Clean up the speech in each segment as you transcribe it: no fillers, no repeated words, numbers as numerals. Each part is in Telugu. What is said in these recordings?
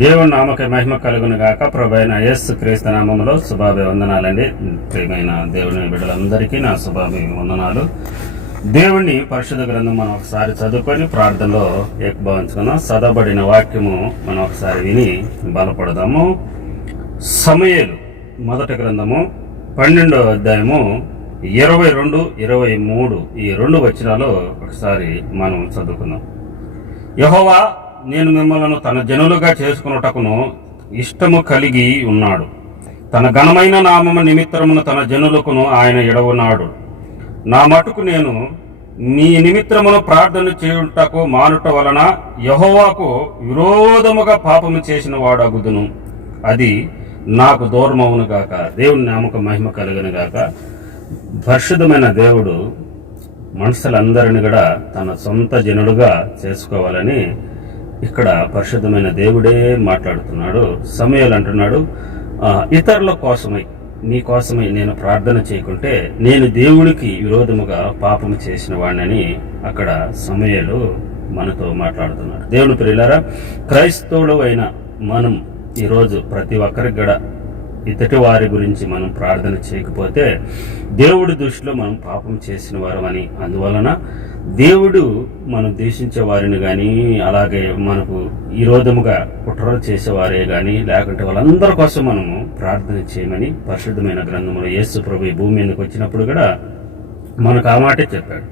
దేవుని నామక మహిమ కలుగును గాక. ప్రభువైన యేసు క్రీస్తు నామములో శుభాభివందనాలండి. ప్రియమైన దేవుని బిడ్డలందరికీ నా శుభాభివందనాలు. దేవుని పరిశుద్ధ గ్రంథం మనం ఒకసారి చదువుకొని ప్రార్థనలో ఏకభావించుకుందాం. చదవబడిన వాక్యము మనం ఒకసారి విని బలపడదాము. సమూయేలు మొదటి గ్రంథము 12వ అధ్యాయము 22, 23 ఈ 2 వచనాలు ఒకసారి మనం చదువుకుందాం. యెహోవా నేను మిమ్మల్ని తన జనులుగా చేసుకున్నటకును ఇష్టము కలిగి ఉన్నాడు. తన ఘనమైన నామము నిమిత్తమును తన జనులకును ఆయన ఎడవున్నాడు. నా మటుకు నేను మీ నిమిత్తమును ప్రార్థన చేయుటకు మానుట వలన యెహోవాకు విరోధముగా పాపము చేసిన వాడగుదును. అది నాకు దూరమవును గాక. దేవుని నామక మహిమ కలుగును గాక. పరిశుద్ధమైన దేవుడు మనుషులందరిని కూడా తన సొంత జనులుగా చేసుకోవాలని ఇక్కడ పరిశుద్ధమైన దేవుడే మాట్లాడుతున్నాడు. సమూయేలు అంటున్నాడు, ఇతరుల కోసమై నీ కోసమై నేను ప్రార్థన చేయకుంటే నేను దేవుడికి విరోధముగా పాపము చేసిన వాడిని అక్కడ సమూయేలు మనతో మాట్లాడుతున్నాడు. దేవుని ప్రియులారా, క్రైస్తవులు అయిన మనం ఈరోజు ప్రతి ఒక్కరికి కూడా ఇతటి వారి గురించి మనం ప్రార్థన చేయకపోతే దేవుడి దృష్టిలో మనం పాపం చేసిన వారమని, అందువలన దేవుడు మనం ద్వేషించే వారిని కానీ అలాగే మనకు విరోధముగా కుట్రలు చేసేవారే కానీ లేకుంటే వాళ్ళందరి కోసం మనము ప్రార్థన చేయమని పరిశుద్ధమైన గ్రంథంలో యేసు ప్రభు భూమి మీదకి వచ్చినప్పుడు కూడా మనకు ఆ మాటే చెప్పాడు.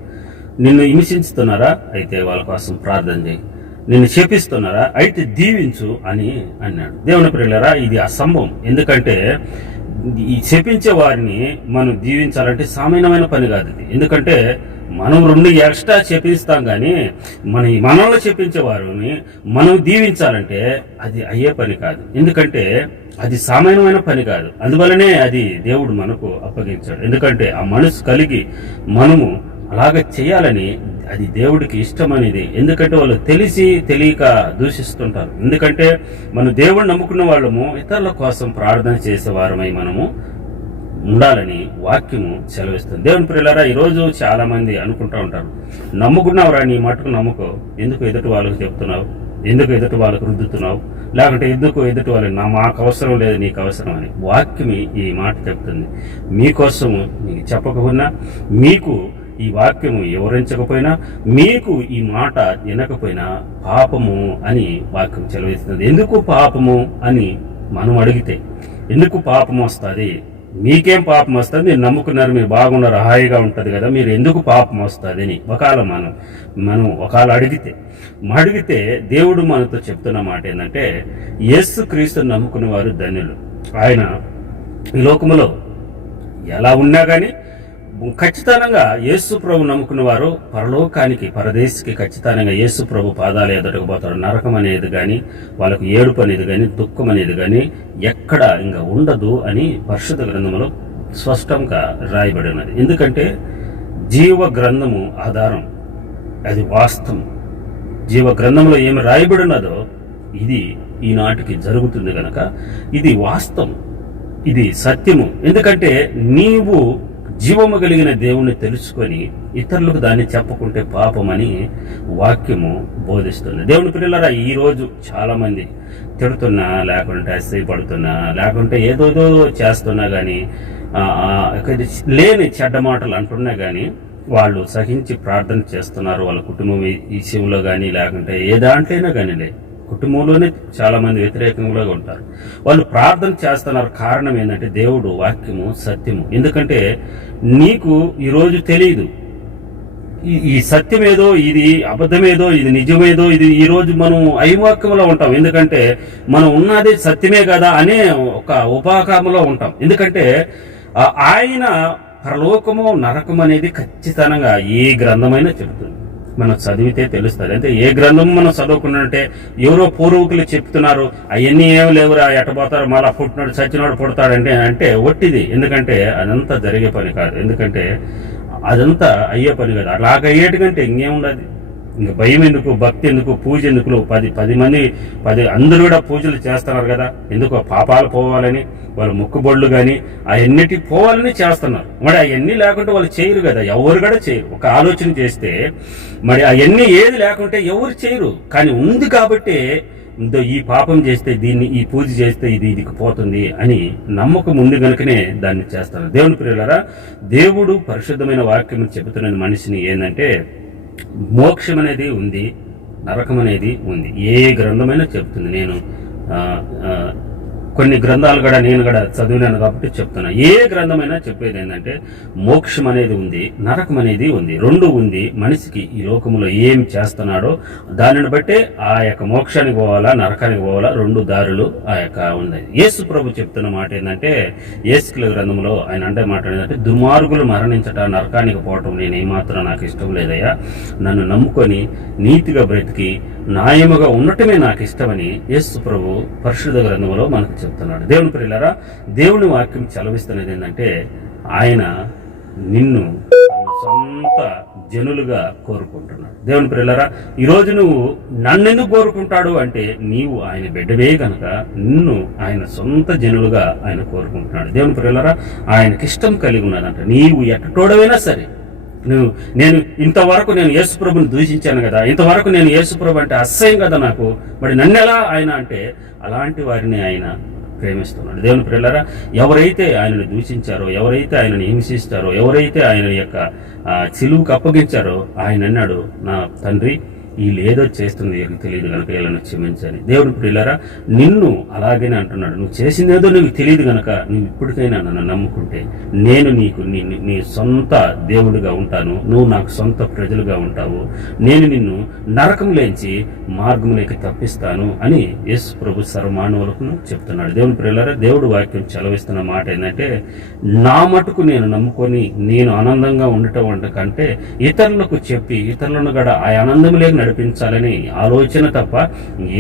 నిన్ను హింసిస్తున్నారా, అయితే వాళ్ళ కోసం ప్రార్థన చేయి. నిన్ను శపిస్తున్నారా, అయితే దీవించు అని అన్నాడు. దేవుని ప్రియులారా, ఇది అసంభవం. ఎందుకంటే ఈ శపించే వారిని మనం దీవించాలంటే సామాన్యమైన పని కాదు ఇది. ఎందుకంటే మనం 2 ఎక్స్ట్రా శపిస్తాం కానీ మనల్ని శపించే వారిని మనం దీవించాలంటే అది అయ్యే పని కాదు. ఎందుకంటే అది సామాన్యమైన పని కాదు. అందువలనే అది దేవుడు మనకు అప్పగించాడు. ఎందుకంటే ఆ మనసు కలిగి మనము అలాగ చేయాలని అది దేవుడికి ఇష్టమనేది. ఎందుకంటే వాళ్ళు తెలియక దూషిస్తుంటారు. ఎందుకంటే మనం దేవుడిని నమ్ముకున్న వాళ్ళము ఇతరుల కోసం ప్రార్థన చేసేవారమై మనము ఉండాలని వాక్యము సెలవిస్తుంది. దేవుని ప్రియులారా, ఈరోజు చాలా మంది అనుకుంటూ ఉంటారు, నమ్ముకున్నావురా, నీ మటుకు నమ్ముకో, ఎందుకు ఎదుటి వాళ్ళకు చెప్తున్నావు, ఎందుకు ఎదుటి వాళ్ళకు రుద్దుతున్నావు, లేకుంటే ఎందుకు ఎదుటి వాళ్ళు మాకు అవసరం లేదు నీకు అవసరం అని. వాక్యం ఈ మాట చెప్తుంది. మీకోసము మీకు చెప్పకపోయినా, మీకు ఈ వాక్యము వివరించకపోయినా, మీకు ఈ మాట వినకపోయినా పాపము అని వాక్యం సెలవిస్తుంది. ఎందుకు పాపము అని మనం అడిగితే ఎందుకు పాపం వస్తుంది, మీకేం పాపం వస్తుంది, మీరు నమ్ముకున్నారు, మీరు బాగున్నారు, హాయిగా ఉంటుంది కదా, మీరు ఎందుకు పాపం వస్తుంది అని ఒకవేళ మనం ఒకవేళ అడిగితే దేవుడు మనతో చెప్తున్న మాట ఏంటంటే, యేసు క్రీస్తుని నమ్ముకున్న వారు ధన్యులు. ఆయన ఈ లోకములో ఎలా ఉన్నా కానీ ఖచ్చితంగా యేసు ప్రభు నమ్ముకున్న వారు పరలోకానికి పరదేశికి ఖచ్చితంగా యేసు ప్రభు పాదాలు ఎదుటకు పోతారు. నరకం అనేది కానీ వాళ్ళకు ఏడుపు అనేది కానీ దుఃఖం అనేది కానీ ఎక్కడ ఇంకా ఉండదు అని పరిశుద్ధ గ్రంథంలో స్పష్టంగా రాయబడి ఉన్నది. ఎందుకంటే జీవ గ్రంథము ఆధారం, అది వాస్తవం. జీవ గ్రంథంలో ఏమి రాయబడి ఉన్నదో ఇది ఈనాటికి జరుగుతుంది కనుక ఇది వాస్తవం, ఇది సత్యము. ఎందుకంటే నీవు జీవము కలిగిన దేవుణ్ణి తెలుసుకొని ఇతరులకు దాన్ని చెప్పకుంటే పాపమని వాక్యము బోధిస్తుంది. దేవుని పిల్లలారా, ఈరోజు చాలా మంది తిడుతున్నా, లేకుంటే అసహ్యపడుతున్నా, లేకుంటే ఏదోదో చేస్తున్నా కానీ లేని చెడ్డ మాటలు అంటున్నా కానీ వాళ్ళు సహించి ప్రార్థన చేస్తున్నారు. వాళ్ళ కుటుంబం విషయంలో కానీ లేకుంటే ఏ దాంట్లోనే కానీ కుటుంబంలోనే చాలా మంది వ్యతిరేకంగా ఉంటారు. వాళ్ళు ప్రార్థన చేస్తున్నారు. కారణం ఏంటంటే దేవుడు వాక్యము సత్యము. ఎందుకంటే నీకు ఈరోజు తెలియదు ఈ సత్యమేదో, ఇది అబద్ధమేదో, ఇది నిజమేదో, ఇది ఈరోజు మనం అవివాక్యంలో ఉంటాం. ఎందుకంటే మనం ఉన్నది సత్యమే కదా అనే ఒక ఉపాకామంలో ఉంటాం. ఎందుకంటే ఆయన పరలోకము నరకం అనేది ఖచ్చితంగా ఏ గ్రంథమైనా చెబుతుంది. మనం చదివితే తెలుస్తుంది. అంటే ఏ గ్రంథం మనం చదువుకున్నట్టే ఎవరో పూర్వకులు చెప్తున్నారు, అవన్నీ ఏమి లేవురా, ఎట్టబోతారు, మళ్ళా పుట్టినాడు చచ్చినాడు పుడతాడంటే అంటే ఒట్టిది. ఎందుకంటే అదంతా జరిగే పని కాదు. ఎందుకంటే అదంతా అయ్యే పని కాదు. అలాగ అయ్యేటికంటే ఇంకేముండదు. ఇంక భయం ఎందుకు, భక్తి ఎందుకు, పూజ ఎందుకు? 10 మంది అందరూ కూడా పూజలు చేస్తున్నారు కదా, ఎందుకో పాపాలు పోవాలని, వాళ్ళ మొక్కుబొళ్ళు కానీ అవన్నిటి పోవాలని చేస్తున్నారు. మరి అవన్నీ లేకుంటే వాళ్ళు చేయరు కదా, ఎవరు కూడా చేయరు. ఒక ఆలోచన చేస్తే మరి అవన్నీ ఏది లేకుంటే ఎవరు చేయరు. కానీ ఉంది కాబట్టి ఈ పాపం చేస్తే ఈ పూజ చేస్తే ఇది పోతుంది అని నమ్మకం ఉంది కనుకనే దాన్ని చేస్తాను. దేవుని ప్రియులారా, దేవుడు పరిశుద్ధమైన వాక్యం చెబుతున్న మనిషిని ఏంటంటే మోక్షం అనేది ఉంది, నరకం అనేది ఉంది. ఏ గ్రంథమైనా చెప్తుంది. నేను కొన్ని గ్రంథాలు కూడా నేను కూడా చదివినాను కాబట్టి చెప్తున్నా. ఏ గ్రంథమైనా చెప్పేది ఏంటంటే మోక్షం అనేది ఉంది, నరకం అనేది ఉంది, రెండు ఉంది. మనిషికి ఈ లోకములో ఏం చేస్తున్నాడో దానిని బట్టే ఆ యొక్క మోక్షానికి పోవాలా, నరకానికి పోవాలా, రెండు దారులు ఆ యొక్క ఉంది. యేసు ప్రభు చెప్తున్న మాట ఏంటంటే యేసుల గ్రంథంలో ఆయన అంటే మాట ఏంటంటే దుర్మార్గులు మరణించట, నరకానికి పోవటం నేను ఏమాత్రం నాకు ఇష్టం లేదయ్యా. నన్ను నమ్ముకొని నీతిగా బ్రతికి న్యాయముగా ఉండటమే నాకు ఇష్టమని యేసు ప్రభు పరిశుద్ధ గ్రంథంలో మనకు చెప్తున్నాడు. దేవుని ప్రియులారా, దేవుని వాక్యం చలవిస్తున్నది ఏంటంటే ఆయన నిన్ను సొంత జనులుగా కోరుకుంటున్నాడు. దేవుని ప్రియులారా, ఈరోజు నువ్వు నన్నెందుకు కోరుకుంటాడు అంటే నీవు ఆయన బిడ్డవే గనక నిన్ను ఆయన సొంత జనులుగా ఆయన కోరుకుంటున్నాడు. దేవుని ప్రియులారా, ఆయనకి ఇష్టం కలిగి ఉన్నదంట. నీవు ఎట్టటోడవైనా సరే, నేను ఇంతవరకు నేను యేసుప్రభుని దూషించాను కదా, ఇంతవరకు నేను యేసుప్రభు అంటే అసహ్యం కదా నాకు, మరి నన్నెలా ఆయన అంటే అలాంటి వారిని ఆయన ప్రేమిస్తున్నాడు. దేవుని ప్రియులారా, ఎవరైతే ఆయనను దూషించారో, ఎవరైతే ఆయనను హింసిస్తారో, ఎవరైతే ఆయన యొక్క సిలువుకు అప్పగించారో ఆయన అన్నాడు, నా తండ్రి వీళ్ళేదో చేస్తుంది తెలియదు కనుక వీళ్ళని క్షమించని. దేవుని ప్రియులారా, నిన్ను అలాగనే అంటున్నాడు. నువ్వు చేసిందేదో నీకు తెలియదు కనుక నువ్వు ఇప్పటికైనా నన్ను నమ్ముకుంటే నేను నీకు నీ సొంత దేవుడిగా ఉంటాను, నువ్వు నాకు సొంత ప్రజలుగా ఉంటావు, నేను నిన్ను నరకంలోంచి మార్గంలోకి తప్పిస్తాను అని యేసు ప్రభు సర్వమానవులకు చెప్తున్నాడు. దేవుని ప్రియులారా, దేవుడు వాక్యం చలవిస్తున్న మాట ఏంటంటే నా మటుకు నేను నమ్ముకొని నేను ఆనందంగా ఉండటం కంటే ఇతరులకు చెప్పి ఇతరులను కూడా ఆ ఆనందంలోకి నడిపించాలని ఆలోచన తప్ప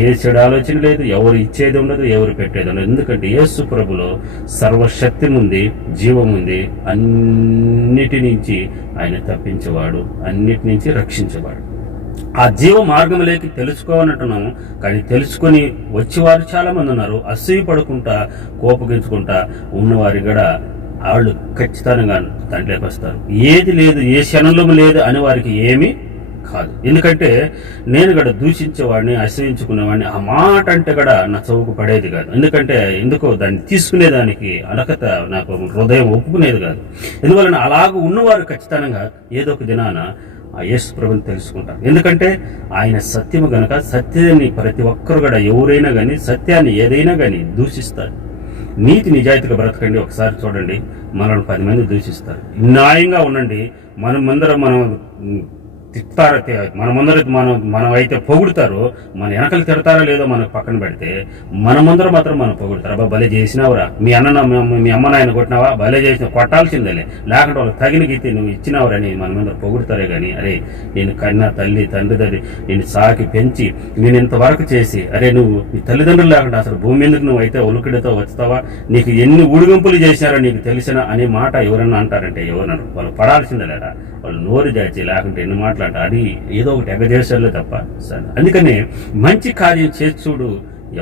ఏ చెడు ఆలోచన లేదు. ఎవరు ఇచ్చేది ఉండదు, ఎవరు పెట్టేది ఉండదు. ఎందుకంటే యేసు ప్రభులో సర్వశక్తి ఉంది, జీవం ఉంది, అన్నిటి నుంచి ఆయన తప్పించేవాడు, అన్నిటి నుంచి రక్షించేవాడు. ఆ జీవ మార్గంలోకి తెలుసుకోవాలంటున్నాము, కానీ తెలుసుకొని వచ్చేవారు చాలా మంది ఉన్నారు. అసూయ పడుకుంటా కోపగించుకుంటా ఉన్నవారు కూడా వాళ్ళు ఖచ్చితంగా దాంట్లోకి వస్తారు. ఏది లేదు, ఏ క్షణంలో లేదు అని వారికి ఏమీ కాదు. ఎందుకంటే నేను కూడా దూషించేవాడిని, అసహించుకునేవాడిని, ఆ మాట అంటే కూడా నా చౌకు పడేది కాదు. ఎందుకో దాన్ని తీసుకునేదానికి అర్హత నాకు హృదయం ఒప్పుకునేది కాదు. ఎందువలన అలాగ ఉన్నవారు ఖచ్చితంగా ఏదో ఒక దినాన ఆ యేసు ప్రభుని తెలుసుకుంటారు. ఎందుకంటే ఆయన సత్యము గనక సత్యాన్ని ప్రతి ఒక్కరు కూడా ఎవరైనా కానీ సత్యాన్ని ఏదైనా కానీ దూషిస్తారు. నీతి నిజాయితీగా బ్రతకండి, ఒకసారి చూడండి, మనల్ని 10 మంది దూషిస్తారు. న్యాయంగా ఉండండి, మనం తిట్టారా, మనం అయితే పొగుడుతారో, మన వెనకలు తిడతారా లేదో మనకు పక్కన పెడితే మన ముందర మాత్రం మనం పొగుడుతారు. అబ్బా భలే చేసినావురా, మీ అమ్మ నాయన కొట్టినావా, భలే చేసిన, కొట్టాల్సిందేలే, లేకుంటే వాళ్ళకి తగిన గీతి నువ్వు ఇచ్చినావురని మన ముందర పొగుడుతారే కానీ అరే నేను కన్నా తల్లి తండ్రి నేను సాకి పెంచి నేను ఇంతవరకు చేసి అరే నువ్వు నీ తల్లిదండ్రులు లేకుండా అసలు భూమి మీదకి నువ్వు అయితే ఒలుకుడితో వస్తావా, నీకు ఎన్ని ఊడిగంపులు చేశారో నీకు తెలిసిన అనే మాట ఎవరన్నా అంటారంటే ఎవరన్నారు, వాళ్ళు పడాల్సిందే లేదా, వాళ్ళు నోరు జాచి లేకుంటే ఎన్ని మాట్లాడారు. అది ఏదో ఒకటి ఎగదేశాలే తప్ప. అందుకని మంచి కార్యం చేసి చూడు,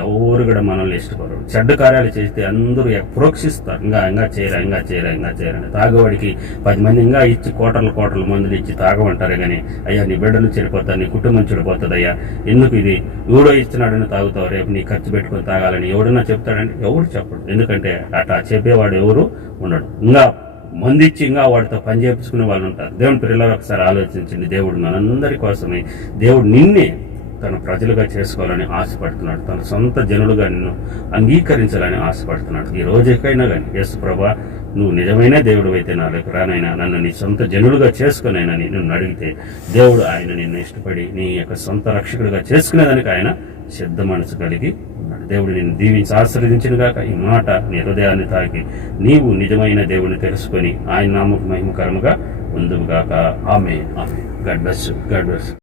ఎవరు కూడా మనల్ని ఇష్టపడరు. చెడ్డ కార్యాలు చేస్తే అందరూ ప్రోక్షిస్తారు, ఇంకా చేయరని. తాగవాడికి 10 మంది ఇంకా ఇచ్చి కోటర్ల మందులు ఇచ్చి తాగమంటారే కానీ అయ్యా నీ బిడ్డలు చెడిపోతా, నీ కుటుంబం చెడిపోతుంది, అయ్యా ఎందుకు ఇది ఎవడో ఇస్తున్నాడని తాగుతావు, రేపు నీ ఖర్చు పెట్టుకొని తాగాలని ఎవడన్నా చెప్తాడంటే ఎవడు చెప్పడు. ఎందుకంటే అట్లా చెప్పేవాడు ఎవరు ఉండడు. ఇంకా మందిచ్చి ఇంకా వాడితో పని చేయించుకునే వాళ్ళు ఉంటారు. దేవుని పిల్లలు ఒకసారి ఆలోచించండి. దేవుడు మనందరి కోసమే, దేవుడు నిన్నే తన ప్రజలుగా చేసుకోవాలని ఆశపడుతున్నాడు, తన సొంత జనులుగా నిన్ను అంగీకరించాలని ఆశపడుతున్నాడు. ఈ రోజుకైనా కానీ యేసు ప్రభా నువ్వు నిజమైన దేవుడు అయితే నాలోకి రానైనా నన్ను నీ సొంత జనులుగా చేసుకునైనా నిన్ను అడిగితే దేవుడు ఆయన నిన్ను ఇష్టపడి నీ యొక్క సొంత రక్షకుడిగా చేసుకునేదానికి ఆయన సిద్ధ మనసు కలిగి ఉన్నాడు. దేవుడు నిన్ను దీవించి ఆశీర్వదించిన గాక. ఈ మాట నీ హృదయాన్ని తాకి నీవు నిజమైన దేవుడిని తెలుసుకొని ఆయన నామకు మహిమకరముగా ఉందువుగాక. ఆమేన్. God bless you.